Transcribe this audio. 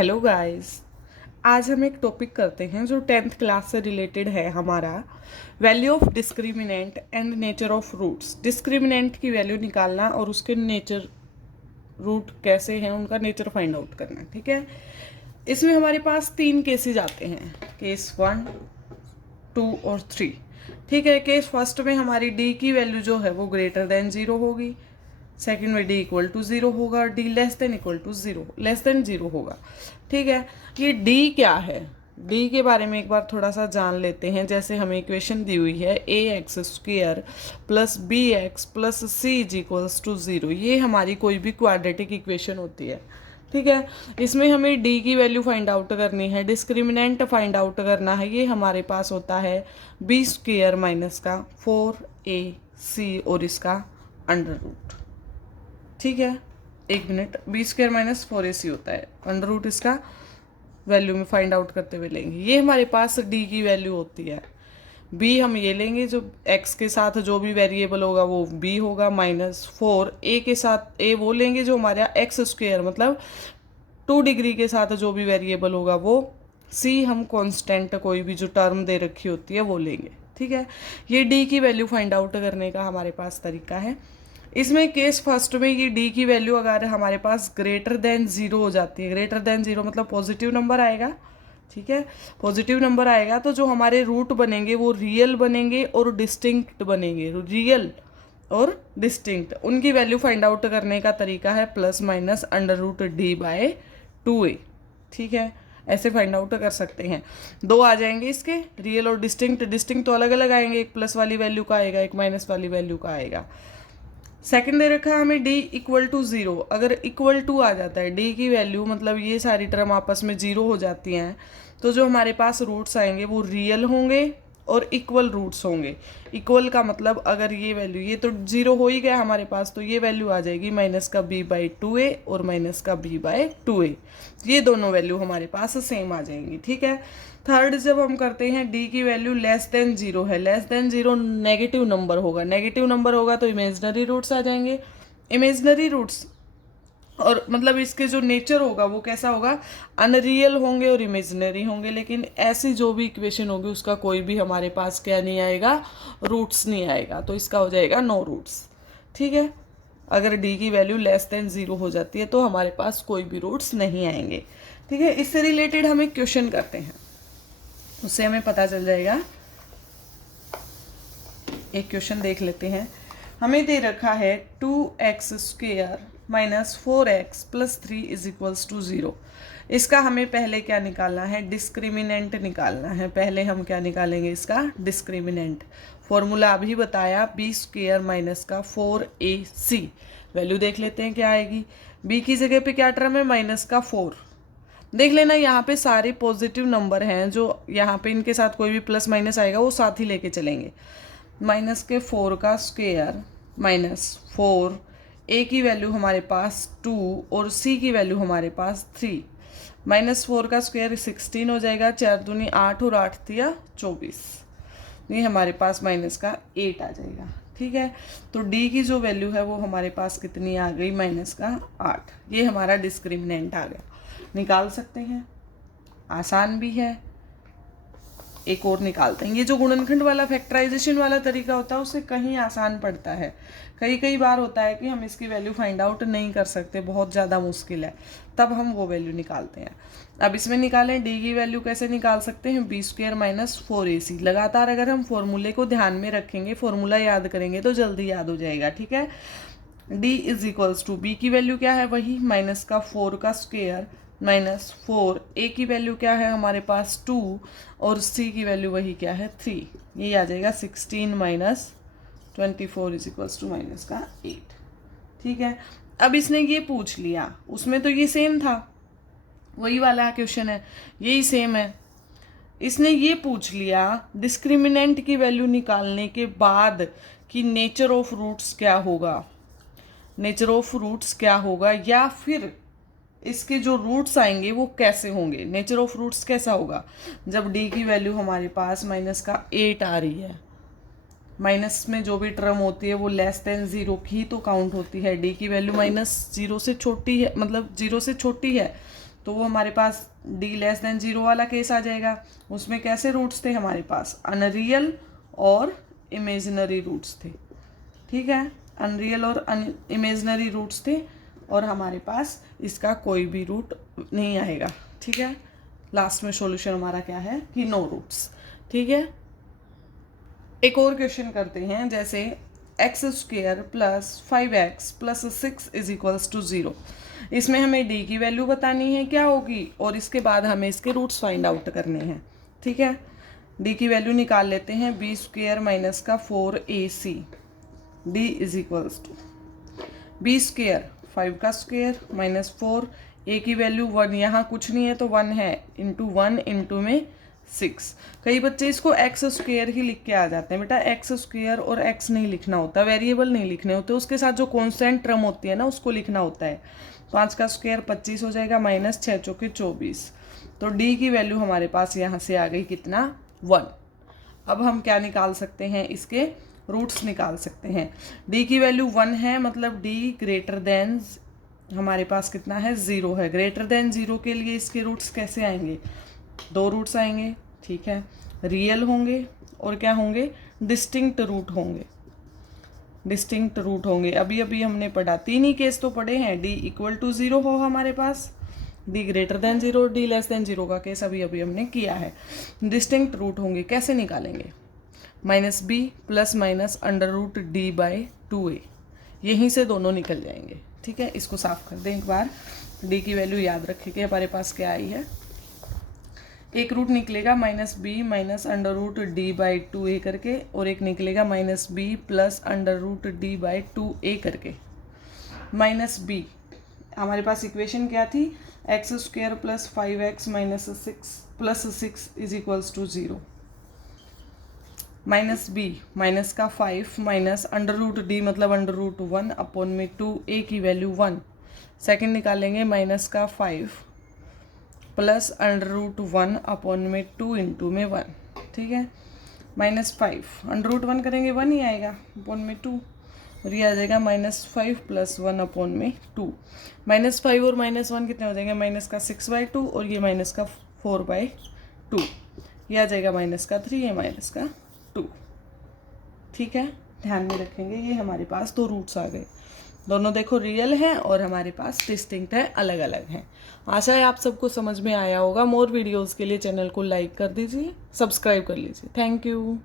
Hello guys. आज हम एक टॉपिक करते हैं जो 10th क्लास से रिलेटेड है हमारा, value of discriminant and nature of roots. Discriminant की वैल्यू निकालना और उसके नेचर, रूट कैसे हैं उनका नेचर फाइंड आउट करना। ठीक है, इसमें हमारे पास 3 केसेज आते हैं, केस 1, 2 और 3। ठीक है, केस फर्स्ट में हमारी डी की वैल्यू जो है वो ग्रेटर देन 0 होगी, सेकेंड में डी इक्वल टू 0 होगा और d less than equal to 0, less than 0 होगा। ठीक है, ये डी क्या है, डी के बारे में एक बार थोड़ा सा जान लेते हैं। जैसे हमें इक्वेशन दी हुई है A X square plus B X plus C is equals to 0, ये हमारी कोई भी क्वाड्रेटिक इक्वेशन होती है। ठीक है, इसमें हमें डी की वैल्यू फाइंड आउट करनी है, डिस्क्रिमिनेंट फाइंड आउट करना है। ये हमारे पास होता है बी स्क्वेयर माइनस का 4ac और इसका अंडर रूट। ठीक है, एक minute, B square minus 4ac होता है, अंडर रूट इसका वैल्यू में फाइंड आउट करते हुए लेंगे। ये हमारे पास डी की वैल्यू होती है। बी हम ये लेंगे, जो एक्स के साथ जो भी वेरिएबल होगा वो बी होगा, माइनस 4 ए के साथ ए वो लेंगे जो हमारा एक्स स्क्वेयर मतलब 2 डिग्री के साथ जो भी वेरिएबल होगा वो, सी हम कांस्टेंट कोई भी जो टर्म दे रखी होती है वो लेंगे। ठीक है, ये डी की वैल्यू फाइंड आउट करने का हमारे पास तरीका है। इसमें केस फर्स्ट में ये डी की वैल्यू अगर हमारे पास ग्रेटर देन 0 हो जाती है, ग्रेटर देन 0 मतलब पॉजिटिव नंबर आएगा। ठीक है, पॉजिटिव नंबर आएगा तो जो हमारे रूट बनेंगे वो रियल बनेंगे और डिस्टिंक्ट बनेंगे। रियल और डिस्टिंक्ट, उनकी वैल्यू फाइंड आउट करने का तरीका है plus minus under root d by 2a। ठीक है, ऐसे फाइंड आउट कर सकते हैं। 2 आ जाएंगे इसके, रियल और डिस्टिंक्ट। डिस्टिंक्ट तो अलग अलग आएंगे, एक प्लस वाली वैल्यू का आएगा, एक माइनस वाली वैल्यू का आएगा। सेकंड दे रखा है हमें डी इक्वल टू 0, अगर इक्वल टू आ जाता है डी की वैल्यू मतलब ये सारी टर्म आपस में 0 हो जाती हैं, तो जो हमारे पास रूट्स आएंगे वो रियल होंगे और इक्वल रूट्स होंगे। इक्वल का मतलब अगर ये वैल्यू, ये तो 0 हो ही गया हमारे पास, तो ये वैल्यू आ जाएगी माइनस का b बाई 2a और माइनस का b बाई 2a, ये दोनों वैल्यू हमारे पास सेम आ जाएंगी। ठीक है, थर्ड जब हम करते हैं डी की वैल्यू लेस देन 0 है, लेस देन 0 नेगेटिव नंबर होगा, नेगेटिव नंबर होगा तो इमेजनरी रूट्स आ जाएंगे। इमेजनरी रूट्स और मतलब इसके जो नेचर होगा वो कैसा होगा, अनरियल होंगे और इमेजिनरी होंगे। लेकिन ऐसी जो भी इक्वेशन होगी उसका कोई भी हमारे पास क्या नहीं आएगा, रूट्स नहीं आएगा, तो इसका हो जाएगा नो रूट्स। ठीक है, अगर डी की वैल्यू लेस देन 0 हो जाती है तो हमारे पास कोई भी रूट्स नहीं आएंगे। ठीक है, इससे रिलेटेड हम एक क्वेश्चन करते हैं, उससे हमें पता चल जाएगा। एक क्वेश्चन देख लेते हैं। हमें दे रखा है 2x square minus 4x plus 3 is equals to 0। इसका हमें पहले क्या निकालना है, डिस्क्रिमिनेंट निकालना है। पहले हम क्या निकालेंगे, इसका डिस्क्रिमिनेंट। फॉर्मूला अभी बताया, बी स्क्वेयर माइनस का 4ac। वैल्यू देख लेते हैं क्या आएगी। b की जगह पे क्या टर्म है, माइनस का 4। देख लेना यहाँ पे सारे पॉजिटिव नंबर हैं, जो यहाँ पे इनके साथ कोई भी प्लस माइनस आएगा वो साथ ही लेके चलेंगे। माइनस के 4 का स्क्वेयर माइनस 4, ए की वैल्यू हमारे पास 2 और सी की वैल्यू हमारे पास 3। माइनस 4 का स्क्वेयर 16 हो जाएगा, 4 दूनी 8 और 8 दिया 24, ये हमारे पास माइनस का 8 आ जाएगा। ठीक है, तो डी की जो वैल्यू है वो हमारे पास कितनी आ गई, माइनस का 8। ये हमारा डिस्क्रिमिनेंट आ गया, निकाल सकते हैं, आसान भी है। एक और निकालते हैं। ये जो गुणनखंड वाला फैक्टराइजेशन वाला तरीका होता है उससे कहीं आसान पड़ता है। कई बार होता है कि हम इसकी वैल्यू फाइंड आउट नहीं कर सकते, बहुत ज़्यादा मुश्किल है, तब हम वो वैल्यू निकालते हैं। अब इसमें निकालें डी की वैल्यू कैसे निकाल सकते हैं, बी स्क्वेयर माइनस 4ac। लगातार अगर हम फॉर्मूले को ध्यान में रखेंगे, फॉर्मूला याद करेंगे तो जल्दी याद हो जाएगा। ठीक है, d is equals to, b की वैल्यू क्या है, वही माइनस का 4 का स्क्वेयर माइनस 4, ए की वैल्यू क्या है हमारे पास 2 और सी की वैल्यू वही क्या है 3, ये आ जाएगा 16 minus 24 is equals to minus का 8। ठीक है, अब इसने ये पूछ लिया, उसमें तो ये सेम था, वही वाला क्वेश्चन है, यही सेम है। इसने ये पूछ लिया डिस्क्रिमिनेंट की वैल्यू निकालने के बाद कि नेचर ऑफ रूट्स क्या होगा, नेचर ऑफ रूट्स क्या होगा, या फिर इसके जो रूट्स आएंगे वो कैसे होंगे। नेचर ऑफ रूट्स कैसा होगा, जब डी की वैल्यू हमारे पास माइनस का 8 आ रही है, माइनस में जो भी टर्म होती है वो लेस देन 0 की तो काउंट होती है। डी की वैल्यू माइनस 0 से छोटी है, मतलब 0 से छोटी है तो वो हमारे पास d लेस देन 0 वाला केस आ जाएगा। उसमें कैसे रूट्स थे हमारे पास, अनरियल और इमेजिनरी रूट्स थे, ठीक है, अनरियल और इमेजिनरी रूट्स थे, और हमारे पास इसका कोई भी रूट नहीं आएगा, ठीक है। लास्ट में सॉल्यूशन हमारा क्या है कि नो रूट्स, ठीक है। एक और क्वेश्चन करते हैं, जैसे x square plus 5x plus 6 is equals to 0। इसमें हमें d की वैल्यू बतानी है क्या होगी, और इसके बाद हमें इसके रूट्स फाइंड आउट करने हैं, ठीक है। d की वैल्यू निकाल लेते हैं, b स्क्वेयर माइनस का 4ac, d is equals to b square 5 का स्क्वेयर माइनस 4, a की वैल्यू 1, यहाँ कुछ नहीं है तो 1 है, इंटू 1 इंटू में 6। कई बच्चे इसको एक्स स्क्वेयर ही लिख के आ जाते हैं। बेटा एक्स स्क्वेयर और एक्स नहीं लिखना होता, वेरिएबल नहीं लिखने होते, उसके साथ जो कॉन्स्टेंट टर्म होती है ना उसको लिखना होता है। 5 का स्क्वेयर 25 हो जाएगा, माइनस 6 चौके 24। तो डी की वैल्यू हमारे पास यहाँ से आ गई कितना, 1। अब हम क्या निकाल सकते हैं, इसके रूट्स निकाल सकते हैं। डी की वैल्यू 1 है, मतलब डी ग्रेटर देन हमारे पास कितना है, 0 है। ग्रेटर देन 0 के लिए इसके रूट्स कैसे आएंगे, 2 रूट्स आएंगे, ठीक है, रियल होंगे और क्या होंगे, डिस्टिंक्ट रूट होंगे, डिस्टिंक्ट रूट होंगे। अभी अभी हमने पढ़ा, 3 ही केस तो पढ़े हैं, डी इक्वल टू 0 हो हमारे पास, D greater than 0, D less than 0 का केस अभी अभी हमने किया है। डिस्टिंक्ट रूट होंगे, कैसे निकालेंगे, minus b plus minus under root d by 2a, यहीं से दोनों निकल जाएंगे, ठीक है। इसको साफ कर दें एक बार, डी की वैल्यू याद रखेंगे हमारे पास क्या आई है, एक रूट निकलेगा minus b minus under root d by 2a करके, और एक निकलेगा minus b plus under root d by 2a करके। माइनस बी हमारे पास इक्वेशन क्या थी, x square plus 5x minus 6 plus 6 is equals to 0। Minus b minus का 5 माइनस अंडर रूट डी मतलब अंडर रूट 1 अपॉन में 2a की value 1। Second निकालेंगे माइनस का 5 प्लस अंडर रूट 1 अपॉन में 2 इंटू में 1, ठीक है। माइनस 5 अंडर रूट 1 करेंगे 1 ही आएगा अपॉन में 2, और ये आ जाएगा माइनस 5 प्लस 1 अपॉन में 2। माइनस 5 और माइनस 1 कितने हो जाएंगे, माइनस का 6/2 और ये माइनस का 4/2, ये आ जाएगा माइनस का 3, ये माइनस का 2, ठीक है। ध्यान में रखेंगे, ये हमारे पास 2 रूट्स आ गए, दोनों देखो रियल हैं और हमारे पास डिस्टिंक्ट है, अलग अलग हैं। आशा है आप सबको समझ में आया होगा। मोर वीडियोस के लिए चैनल को लाइक कर दीजिए, सब्सक्राइब कर लीजिए। Thank you.